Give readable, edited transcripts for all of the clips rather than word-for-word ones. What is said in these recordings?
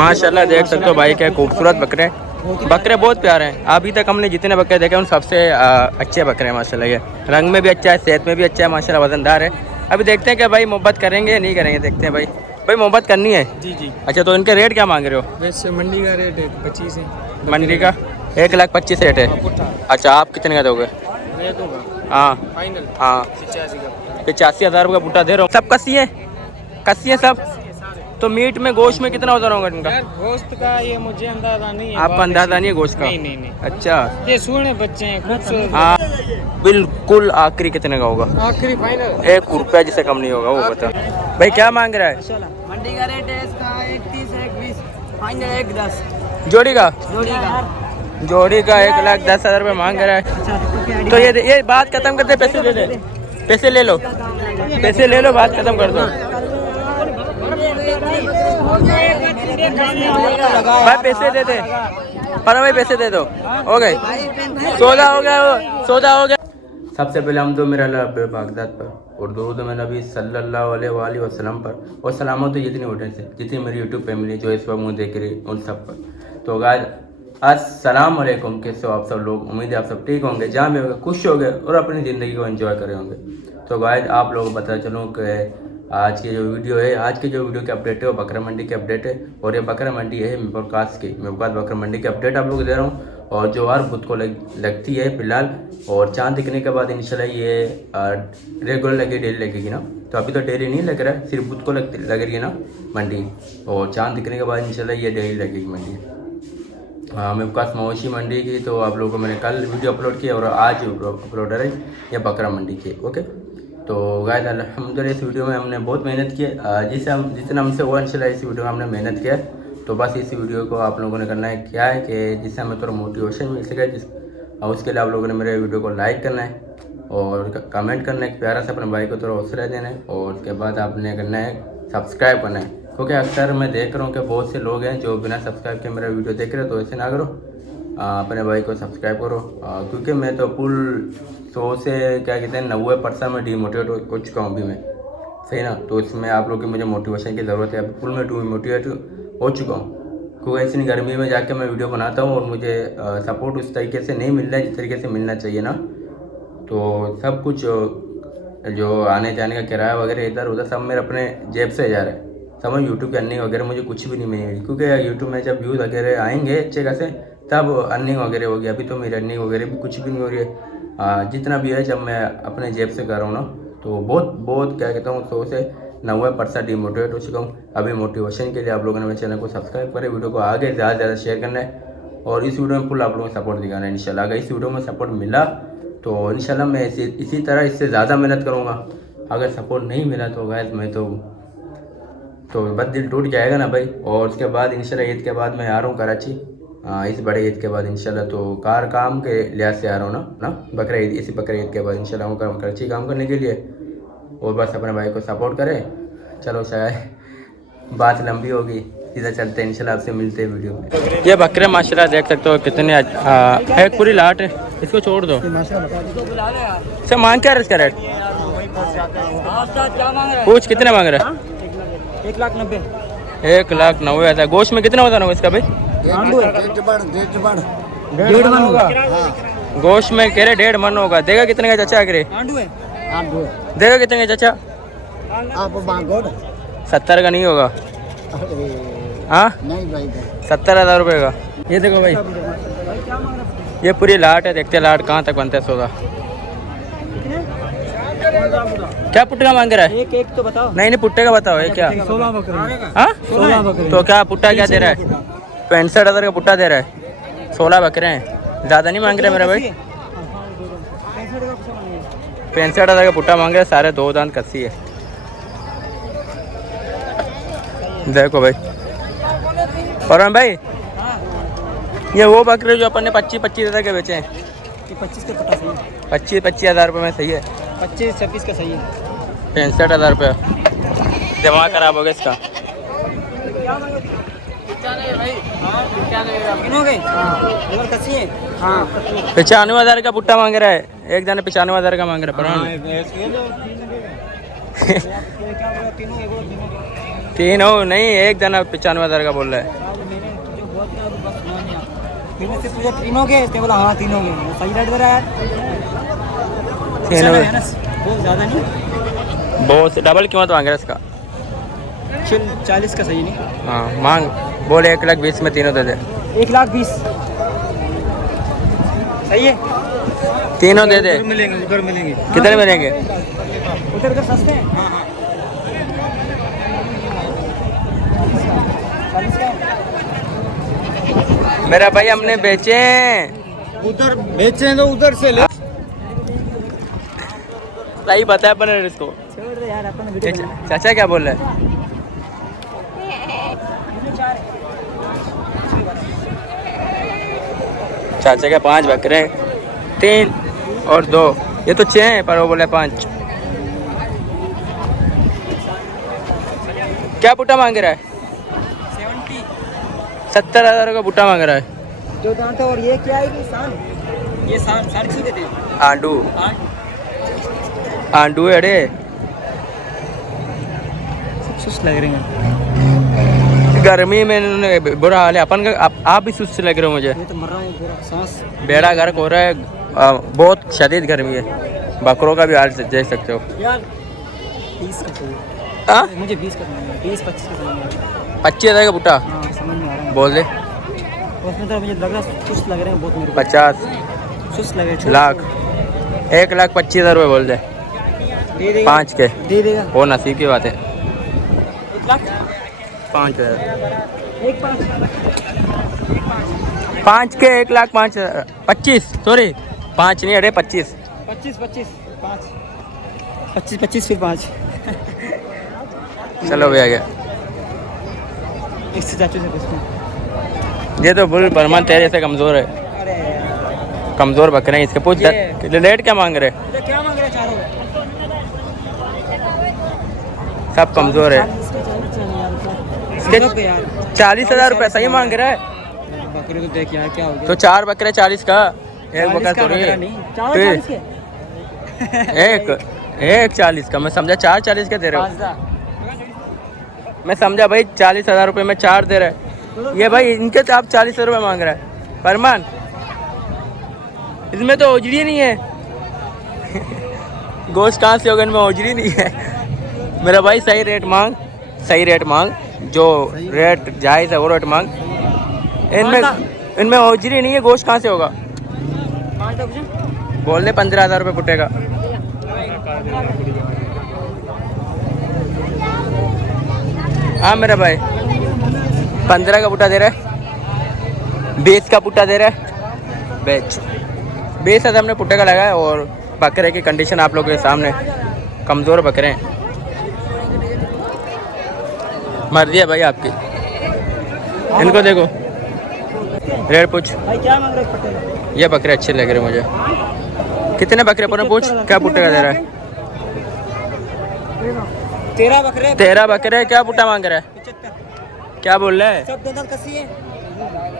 माशाल्लाह देख सकते हो भाई, क्या खूबसूरत बकरे। बकरे बहुत प्यारे हैं। अभी तक हमने जितने बकरे देखे उन सबसे अच्छे बकरे हैं माशाल्लाह। ये रंग में भी अच्छा है, सेहत में भी अच्छा है माशाल्लाह, वजनदार है। अभी देखते हैं कि भाई मोहब्बत करेंगे या नहीं करेंगे, देखते हैं भाई। भाई मोहब्बत करनी है? जी जी। अच्छा, तो इनके रेट क्या मांग रहे हो? वैसे मंडी का रेट 25 है। मंडी का 1,25,000 रेट है। अच्छा, आप कितने का दोगे? मैं दूंगा हाँ फाइनल हाँ, 85 का। 85,000 रुपये का बूटा दे रहा हूँ। सब कस्सी है? कस्सी है सब? तो मीट में गोश्त में कितना होता होगा इनका? यार गोश्त का ये मुझे अंदाजा नहीं है। आपका अंदाजा नहीं है गोश्त का? नहीं नहीं नहीं। अच्छा, ये सोने बच्चे हैं खूबसूरत। हाँ बिल्कुल। आखिरी कितने का होगा? आखिरी फाइनल 1 रुपया जिसे कम नहीं होगा, वो बता भाई। क्या मांग रहा है? मंडी का रेट है इसका 130 120 फाइनल 110 जोड़ी का? जोड़ी का। जोड़ी का 1,10,000 रुपये मांग रहा है। तो ये बात खत्म करते, पैसे दे दे। पैसे ले लो, पैसे ले लो, बात खत्म कर दो भाई। पैसे दे दे पर भाई, पैसे दे दो। हो गए, सौदा हो गया, वो सौदा हो गया। सबसे पहले हम तो मेरा बागदाद पर और दुरूद में नबी सल्लल्लाहु अलैहि वसल्लम पर और सलामत तो जितनी होटल से जितनी मेरी यूट्यूब फैमिली जो इस वक्त मुझे देख रही है उन सब पर। तो गाइस अस्सलाम वालेकुम, कैसे हो आप सब लोग? उम्मीद है आप सब ठीक होंगे, जहाँ भी होंगे खुश हो गए और अपनी ज़िंदगी को एंजॉय करे होंगे। तो गाइस आप लोगों को पता चलूँ कि आज की जो वीडियो है, आज की जो वीडियो की अपडेट है वो बकरा मंडी की अपडेट है। और ये बकरा मंडी है मेहपुरकास की। मेहपुरकास बकरा मंडी की अपडेट आप लोग को दे रहा हूँ। और जो हर बुध को लगती है फिलहाल, और चांद दिखने के बाद इंशाल्लाह ये रेगुलर लगे, डेली लगेगी ना। तो अभी तो डेली नहीं लग रहा है, सिर्फ बुध को लगेगी ना मंडी। और चांद दिखने के बाद इंशाल्लाह ये डेली लगेगी मंडी। हाँ, मेरे पास मवेशी मंडी की तो आप लोगों को मैंने कल वीडियो अपलोड किया और आज अपलोड है ये बकरा मंडी की। ओके, तो गाइस अल्हम्दुलिल्लाह इस वीडियो में हमने बहुत मेहनत की है। जितना हमसे हुआ इंशाल्लाह इस वीडियो में हमने मेहनत किया है। तो बस इस वीडियो को आप लोगों ने करना है क्या है कि जिससे हमें थोड़ा मोटिवेशन मिल सके, और उसके लिए आप लोगों ने मेरे वीडियो को लाइक करना है और कमेंट करना है, प्यारा से अपने भाई को थोड़ा हौसला देना है। और उसके बाद आपने करना है सब्सक्राइब करना है, क्योंकि अक्सर मैं देख रहा हूँ कि बहुत से लोग हैं जो बिना सब्सक्राइब के मेरा वीडियो देख रहे हैं। तो ऐसे ना करो, अपने भाई को सब्सक्राइब करो, क्योंकि मैं तो फुल 100 से क्या कहते हैं 90% में डीमोटिवेट हो चुका हूँ अभी मैं, सही ना। तो इसमें आप लोग की मुझे मोटिवेशन की ज़रूरत है। अभी फुल में डीमोटिवेट हो चुका हूँ, क्योंकि इतनी गर्मी में जाके मैं वीडियो बनाता हूँ और मुझे सपोर्ट उस तरीके से नहीं मिल रहा है जिस तरीके से मिलना चाहिए ना। तो सब कुछ जो आने जाने का किराया वगैरह इधर उधर सब मेरे अपने जेब से जा रहा है। समझ, यूट्यूब की अर्निंग वगैरह मुझे कुछ भी नहीं मिलेगी, क्योंकि यूट्यूब में जब व्यूज़ वगैरह आएंगे अच्छे खासे तब अर्निंग वगैरह होगी। अभी तो मेरी अर्निंग वगैरह भी कुछ भी नहीं हो रही है। जितना भी है जब मैं अपने जेब से कर रहा हूँ ना, तो बहुत क्या कहता हूँ 100 से 90% डिमोटिवेट हो चुका हूँ। अभी मोटिवेशन के लिए आप लोगों ने मेरे चैनल को सब्सक्राइब करें, वीडियो को आगे ज़्यादा से ज़्यादा शेयर करना है और इस वीडियो में फुल आप लोगों को सपोर्ट दिखाना है इंशाल्लाह। अगर इस वीडियो में सपोर्ट मिला तो इंशाल्लाह मैं इसी तरह इससे ज़्यादा मेहनत करूँगा। अगर सपोर्ट नहीं मिला तो गाइस मैं तो बस दिल टूट जाएगा ना भाई। और उसके बाद इंशाल्लाह ईद के बाद मैं आ रहा हूँ कराची, इस बड़े ईद के बाद इंशाल्लाह। तो काम के लिहाज से आ रहा हूँ ना बकरा ईद, इसी बकरा ईद के बाद इंशाल्लाह हूँ कराची काम करने के लिए। और बस अपने भाई को सपोर्ट करें। चलो शायद बात लंबी होगी, सीधा चलते हैं इंशाल्लाह, आपसे मिलते हैं वीडियो में। ये बकरे माशाल्लाह देख सकते हो कितने एक पूरी लाट है, इसको छोड़ दो। सर मांग क्या है इसका रेट? पूछ कितने मांग रहे हैं? 1,90,000। 1,90,000। गोश्त में कितना होता है इसका भाई? 1.5 मन होगा। गोश्त में कह रहे 1.5 मन होगा। देगा कितने का चाचा? कह रहे देगा कितने का चाचा? आप मांगो ना। 70 का नहीं होगा? हाँ नहीं भाई, 70,000 रुपये का। ये देखो भाई, ये पूरी लाट है, देखते हैं लाट कहाँ तक बनता है सौदा। क्या पुट्टे का मांग रहा है? एक तो बताओ। नहीं पुट्टे का बताओ। ये क्या? 16 बकरे। हाँ 16 बकरे। तो क्या पुट्टा क्या दे रहा है? 65,000 का पुट्टा दे रहा है। 16 बकरे हैं, ज़्यादा नहीं मांग रहे मेरा भाई। 65,000 का पुट्टा मांग रहे, सारे 2 दांत कस्सी है। देखो भाई। और भाई ये वो बकरे जो अपन ने 25,000 के बेचे हैं। 25 का पुट्टा सही है। 25,000 रुपये में सही है। 25-26 का सही है। 65,000 रुपये। दिमाग खराब हो गया इसका। और कच्ची है। हाँ 95,000 का पुट्टा मांग रहा है, एक जने 95,000 का मांग रहा है। तीन हो नहीं, एक जना 95,000 का बोल रहा है। मैंने से पूछा तीनों के, इसने बोला हाँ तीनों के। सही रेट दे रहा है तीनों है ना, बहुत ज़्यादा नहीं। बहुत डबल कीमत मांग रहा है इसका। चल 40 का सही नहीं। हाँ मांग, बोले 1,20,000 में तीनों दे दे। 1,20,000 सही है। तीनों दे दे। मिलेंगे उधर मिलेंगे। कितने मिलेंगे? उधर उधर सस्ते हैं। हाँ हाँ 40 का है। मेरा भाई हमने बेचे हैं। उधर बेचे तो उधर से ले। सही बताया अपन ने इसको। छोड़ दे यार, अपन वीडियो बना। चाचा क्या बोल रहे हैं? चाचा के 5 बकरे, 3 और 2, ये तो 6 हैं पर वो बोले 5। क्या बुट्टा मांग रहा है? 70,000 का बुट्टा मांग रहा है। जो दांत है। और ये क्या है कि शान, ये शान 6.5 देते हैं। आंडू आंडू है अरे। सुस्त लग रहे हैं। गर्मी में इन्होंने बुरा हाल है अपन का। आप भी सुस्त लग रहे हो मुझे। ये तो मर रहा है पूरा सांस। बेड़ा गर्क हो रहा है। बहुत शदीद गर्मी है। बकरों का भी हाल देख सकते हो यार। 20 का चाहिए। हाँ मुझे 20 का चाहिए, 20-25 का चाहिए। 25,000 का बुट्टा हाँ समझ में आ रहा है। बोल दे। उसमें तो मुझे लग रहा है सुस्त लग रहे हैं बहुत मेरे को। 50 सुस्त लग रहे हैं। लाख 1,25,000 रुपये बोल दे। दे देगा। 5 के दे देगा। वो नसीब की बात है। 1 लाख 5,000 1 5 5 के 1,05,000 25 सॉरी 5 नहीं अरे 25 25 25 5 25 25 फिर 5। चलो भैया गया। इससे चाचू से पूछना। ये तो बुल परमान तेरे से कमज़ोर है। अरे कमज़ोर बकरे हैं इसके। पूछ लेट क्या मांग रहे? ये क्या मांग रहे हैं चारों? सब कमज़ोर है। इसके यार 40,000 रुपये सही मांग रहा है। बकरे को देख यार क्या हो गया। तो 4 बकरे 40 का। एक बकरा थोड़ी एक 40 का। मैं समझा 4 40 का दे रहे हो। मैं समझा भाई 40,000 रुपये में 4 दे रहे हैं। ये भाई इनके तो आप 40,000 रुपये मांग रहा है फरमान। इसमें तो ओजरी नहीं है। गोश्त कहाँ से होगा इनमें? ओजरी नहीं है। मेरा भाई सही रेट मांग, सही रेट मांग। जो रेट जायज़ है वो रेट मांग। इनमें ओजरी नहीं है। गोश्त कहाँ से होगा? बोल दे 15,000 रुपये फुटेगा। हाँ मेरा भाई 15 का पुट्टा दे रहा है, 20 का पुट्टा दे रहा है। बेच 20,000 हमने पुट्टे का लगाया। और बकरे की कंडीशन आप लोगों के सामने, कमज़ोर बकरे हैं। मर्जी है भाई आपकी। इनको देखो रेट पूछ। भाई क्या मांग रहे हैं पट्टे? ये बकरे अच्छे लग रहे मुझे। कितने बकरे पर पूछ क्या पुट्टे का दे रहा है? 13 बकरे। 13 बकरे क्या पुट्टा मांग रहा है? 75 क्या बोल रहा है? सब दो दांत कसी है।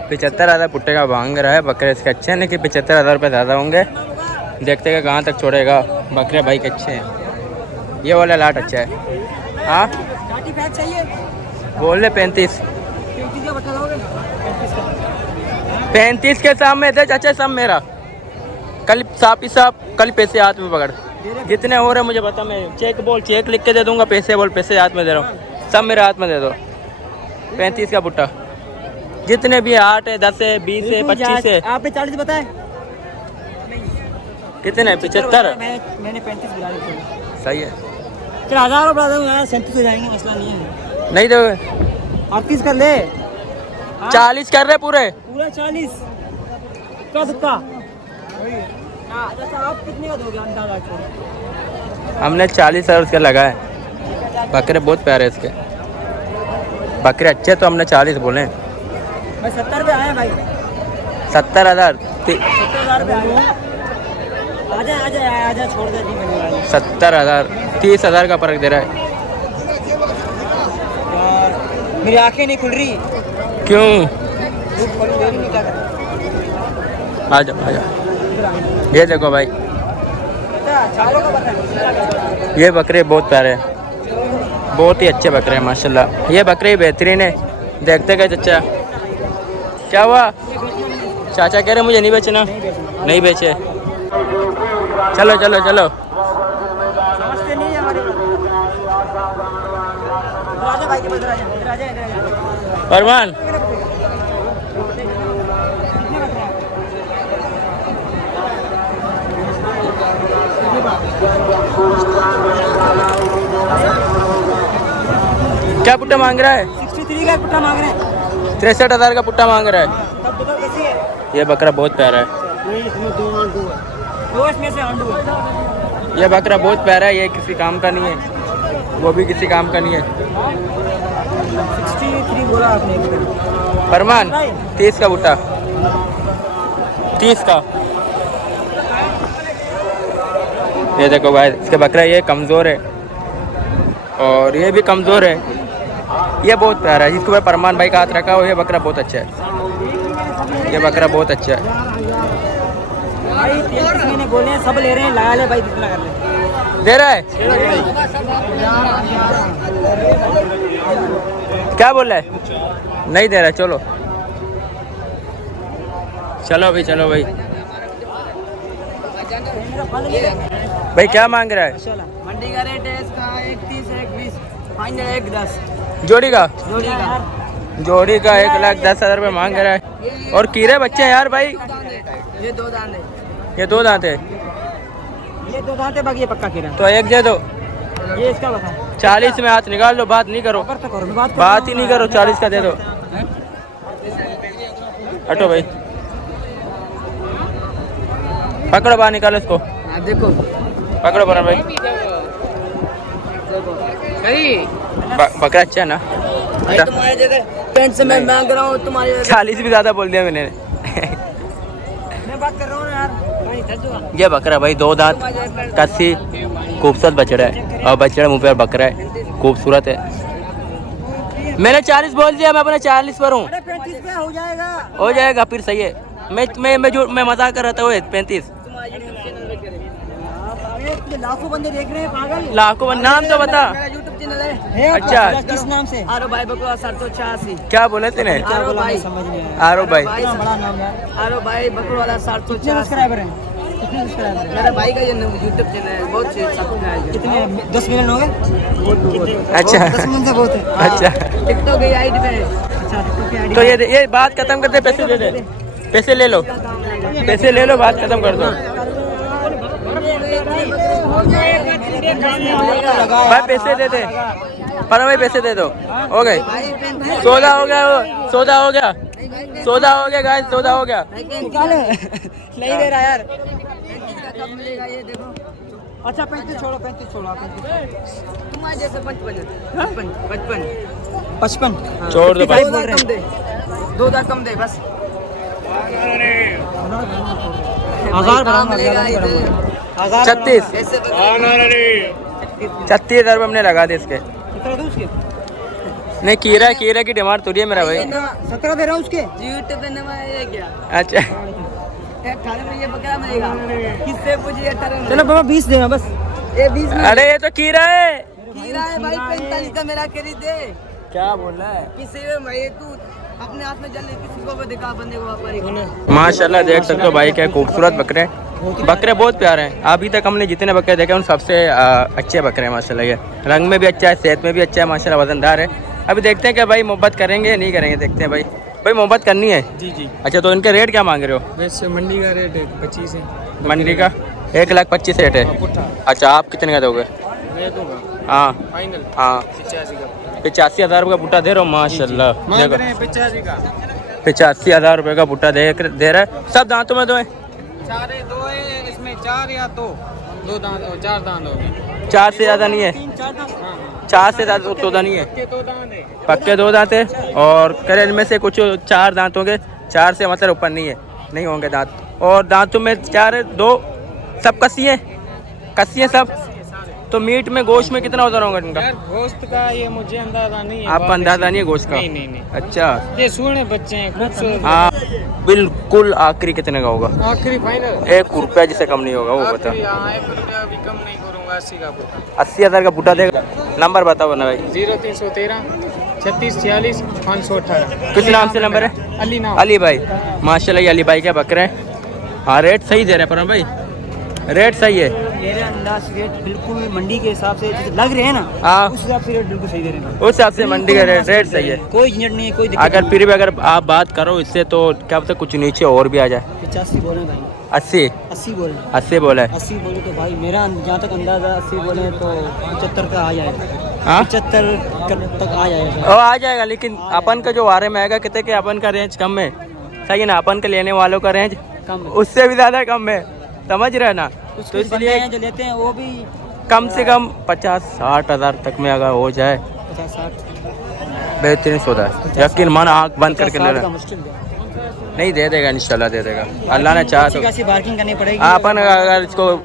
75,000 पुट्टे का मांग रहा है। बकरे इसके अच्छे हैं लेकिन 75,000 रुपये ज़्यादा होंगे। देखते हैं कहाँ तक छोड़ेगा। बकरे भाई के अच्छे हैं। ये वाला लाट अच्छा है। हाँ 35 चाहिए। बोल रहे 35। 35 का बता दोगे? 35 का 35 के सामने दे चाचा। सब मेरा कल साफ ही साफ। कल पैसे हाथ में पकड़। जितने हो रहे मुझे बता। मैं चेक बोल, चेक लिख के दे दूंगा। पैसे बोल, पैसे हाथ में दे रहा हूँ। सब मेरे हाथ में दे दो। 35 का पुट्टा। जितने भी 8 है, 10 है, 20 है, 25 है। आपने 40 बताए। कितने? 75। मैंने 35 बुला दिए। सही है। चल 1000 रुपये बढ़ा दूँ यार, 37 हो जाएंगे, मसला नहीं है। नहीं दोगे? 38 कर ले। 40 कर रहे पूरे। पूरा 40 का दुक्का। अच्छा आप कितने का दोगे अंदाजा? हमने 40,000 उसके लगाए। बकरे बहुत प्यारे इसके। बकरे अच्छे तो हमने 40 बोले। भाई 70 पे आए भाई। 70,000 70,000 रुपये आए। आजा आजा आजा छोड़ दे। 70,000 30,000 का फर्क दे रहा है यार। मेरी आंखें नहीं खुल रही। क्यों? धूप पड़ी देरी नहीं कर। आ जाओ आ जाओ। ये देखो भाई, चारों का बता। ये बकरे बहुत प्यारे हैं। बहुत ही अच्छे बकरे हैं माशाल्लाह। ये बकरे बेहतरीन है। देखते गए चचा क्या हुआ? चाचा कह रहे मुझे नहीं बेचना। नहीं बेचे। चलो चलो चलो। समझते नहीं है हमारे राजा भाई के पास राजा फरमान क्या पुट्टा मांग रहा है? 63 का पुट्टा मांग रहे हैं। 63,000 का पुट्टा मांग रहा है। तब बताओ कैसी है? ये बकरा बहुत प्यारा है। इसमें 2 आंडू है। 2 इसमें से आंडू है। ये बकरा बहुत प्यारा है। ये किसी काम का नहीं है। वो भी किसी काम का नहीं है। 63 बोला आपने। फरमान 30 का पुट्टा। 30 का। ये देखो भाई इसके बकरा ये कमज़ोर है और ये भी कमज़ोर है। ये बहुत प्यारा है। जिसको मैं फरमान भाई का हाथ रखा हो ये बकरा बहुत अच्छा है। ये बकरा बहुत अच्छा है। भाई 33 महीने बोले हैं सब ले रहे हैं। लगा ले भाई कितना कर ले। दे रहा है? क्या बोल रहा है? नहीं दे रहा है। चलो चलो भाई चलो भाई। भाई क्या मांग रहा है? मंडी का रेट है इसका 130 120 फाइनल 110 जोड़ी का? जोड़ी का। जोड़ी का 1,10,000 रुपये मांग रहा है। और कीड़े बच्चे हैं यार भाई। ये 2 दांत है। ये 2 दांत है। ये 2 दांत है बाकी ये पक्का कीड़ा। तो एक दे दो। ये इसका बता 40 में हाथ निकाल लो। बात नहीं करो। तो करो बात ही नहीं करो। 40 का दे दो। हटो भाई। पकड़ो बाहर निकालो इसको। आप देखो पकड़ो बना भाई। बकरा अच्छा है ना? तुम्हारे जगह पेंट से मैं मांग रहा हूँ तुम्हारे 40 भी ज़्यादा बोल दिया मैंने। मैं बात कर रहा हूँ यार। ये बकरा भाई 2 दांत कस्सी खूबसूरत बछड़ा है और बछड़ा मुँह पे बकरा है खूबसूरत है। मैंने 40 बोल दिया। मैं अपने 40 पर हूँ। 35 पे हो जाएगा। हो जाएगा फिर सही है। मैं मजाक कर रहा था। वो 35 लाखों बंदे देख रहे हैं पागल। लाखों। नाम तो बता। मेरा यूट्यूब चैनल है। अच्छा किस नाम से? आरो भाई बकवा 786। क्या बोले तेने? आरो भाई समझ नहीं आया। आरो भाई बड़ा नाम है। आरो भाई बकवाला 786 सब्सक्राइबर हैं। कितने सब्सक्राइबर हैं? मेरा भाई का ये यूट्यूब चैनल है। बहुत सब्सक्राइबर। कितने? 10 मिलियन हो गए? अच्छा 10 मिलियन से बहुत है। अच्छा टिकटॉक की आईडी पे। अच्छा टिकटॉक की आईडी। तो ये बात खत्म कर दे। पैसे दे दे। पैसे ले लो। पैसे ले लो। बात खत्म कर दो भाई। पैसे दे दे। पर भाई पैसे दे दो। हो गए। सौदा हो गया। सौदा हो गया। सौदा हो गया गाइस। सौदा हो गया। नहीं दे रहा यार। अच्छा 35 छोड़ो 35 छोड़ो। तुम्हारे जैसे 55 छोड़ दो भाई। 2,000 कम दे बस। 1000 36 36,000 रुपये हमने लगा दे इसके। नहीं कीरा की डिमांड थोड़ी है मेरा भाई। 17 दे रहा हूँ उसके। यूट्यूब पे नवा है क्या? अच्छा 18 में ये बकरा मिलेगा। किससे पूछिए 18 में। चलो बाबा 20 देना बस। ये 20 में। अरे ये तो कीरा है। कीड़ा है भाई 45 का मेरा खरीद दे। क्या बोल रहा है? किसी में भाई तू अपने हाथ में जल किसी को भी दिखा बंदे को व्यापारी को। माशाल्लाह देख सकते हो भाई क्या खूबसूरत बकरे। बकरे बहुत प्यारे हैं। अभी तक हमने जितने बकरे देखे उन सबसे अच्छे बकरे हैं माशाल्लाह। ये रंग में भी अच्छा है, सेहत में भी अच्छा है माशाल्लाह, वजनदार है। अभी देखते हैं कि भाई मोहब्बत करेंगे या नहीं करेंगे। देखते हैं भाई। भाई मोहब्बत करनी है? जी जी। अच्छा तो इनके रेट क्या मांग रहे हो? वैसे मंडी का रेट 25 है। मंडी का 1,25,000 रेट है। पुट्ठा अच्छा आप कितने का दोगे? मैं दूंगा हाँ फाइनल हाँ 85 का 85,000 रुपये का बुट्टा दे रहा हूँ माशाल्लाह। मांग देखो रहे हैं 85 का। 85,000 रुपये का बुट्टा दे रहा है। सब दांतों में दो है? चारे 2 है इसमें, 4 या 2 दांत 4 दांत हो गए। 4 से ज़्यादा नहीं है? 4 से ज़्यादा तो नहीं है। के 2 दांत है। पक्के 2 दांत है और करे इनमें से कुछ 4 दांत होंगे। 4 से मतलब ऊपर नहीं है, नहीं होंगे दांत। और दांतों में 4 है, 2 सब कस्सी हैं सब। तो मीट में गोश्त में कितना उधर होगा इनका? यार गोश्त का ये मुझे अंदाजा नहीं है। आपका अंदाजा नहीं है गोश्त का? नहीं। अच्छा ये सोने बच्चे हैं खूबसूरत। हाँ बिल्कुल। आखिरी कितने का होगा? आखिरी फाइनल 1 रुपया जिसे कम नहीं होगा वो बता। 1 रुपया भी कम नहीं करूँगा। 80 का पुट्ठा। 80,000 का बुट्टा देगा। नंबर बताओ ना भाई। 0313 36 46 518। किस नाम से नंबर है? अली नाम। अली भाई, माशाल्लाह ये अली भाई के बकरे हैं। हाँ रेट सही दे रहे हैं परम भाई, रेट सही है। मेरे अंदाज रेट बिल्कुल मंडी के हिसाब से जैसे लग रहे हैं ना, हाँ उस हिसाब से रेट बिल्कुल सही दे रहे हैं। उस हिसाब से मंडी का रेट सही है। कोई झंझट नहीं है, कोई दिक्कत अगर फिर भी अगर आप बात करो इससे तो क्या पता कुछ नीचे और भी आ जाए। 85 बोले भाई, 80 80 बोले, 80 बोला है। 80 बोले तो भाई मेरा जहाँ तक अंदाजा 80 बोले तो 75 का आ जाएगा, हाँ 75 तक आ जाएगा। ओ आ जाएगा, लेकिन अपन का जो वारे में आएगा कितने के, अपन का रेंज कम है, सही है ना, अपन के लेने वालों का रेंज कम है। उससे भी ज़्यादा कम है, समझ रहे हैं ना। कुछ तो कुछ बंदे इसलिए हैं जो लेते हैं वो भी कम से कम 50-60 हज़ार तक में अगर हो जाए 50-60 बेहतरीन सौदा है। यकीन मन आँख बंद करके ले 50-60 रहा का है। मुश्किल है। नहीं दे देगा, इंशाल्लाह दे देगा, अल्लाह ने चाहा तो। अच्छी खासी बार्किंग करनी पड़ेगी। हाँ अपन अगर इसको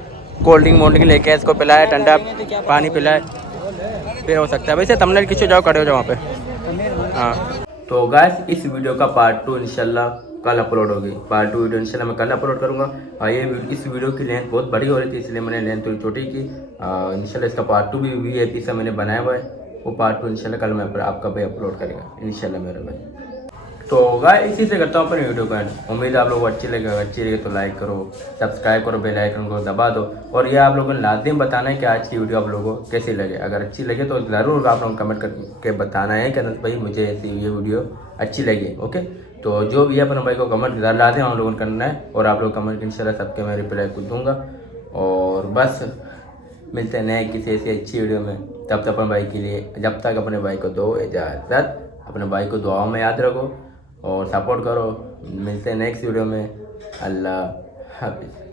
कोल्ड ड्रिंक वोल्ड ड्रिंक लेके इसको पिलाए, ठंडा पानी पिलाए, फिर हो सकता है। वैसे तुमने किसी जाओ खड़े हो जाओ वहाँ पे। हाँ तो गाइस इस वीडियो का पार्ट 2 इंशाल्लाह कल अपलोड होगी। पार्ट 2 वीडियो इंशाल्लाह मैं कल अपलोड करूँगा। और इस वीडियो की लेंथ बहुत बड़ी हो रही थी, इसलिए मैंने लेंथ थोड़ी छोटी की। इंशाल्लाह इसका पार्ट 2 भी VIP सा मैंने बनाया हुआ है, वो पार्ट 2 इंशाल्लाह कल मैं आपका भाई अपलोड करेगा इंशाल्लाह मेरा भाई। तो गाइस इसी से करता हूँ अपनी वीडियो का एंड। उम्मीद है आप लोगों को अच्छी लगे तो लाइक करो, सब्सक्राइब करो, बेल आइकन को दबा दो। और ये आप लोगों ने लाजिम बताना है कि आज की वीडियो आप लोगों को कैसी लगे। अगर अच्छी लगे तो ज़रूर आप लोगों को कमेंट करके बताना है कि अनस भाई मुझे ऐसी ये वीडियो अच्छी लगी। ओके तो जो भी है अपने भाई को कमेंट लाजिम हम लोगों ने करना है, और आप लोग कमेंट इंशाल्लाह सबके मैं रिप्लाई खुद दूँगा। और बस मिलते हैं नए किसी ऐसी अच्छी वीडियो में। तब तक अपने भाई के लिए, जब तक अपने भाई को दो इजाज़त, अपने भाई को दुआओं में याद रखो और सपोर्ट करो। मिलते हैं नेक्स्ट वीडियो में। अल्लाह हाफिज़।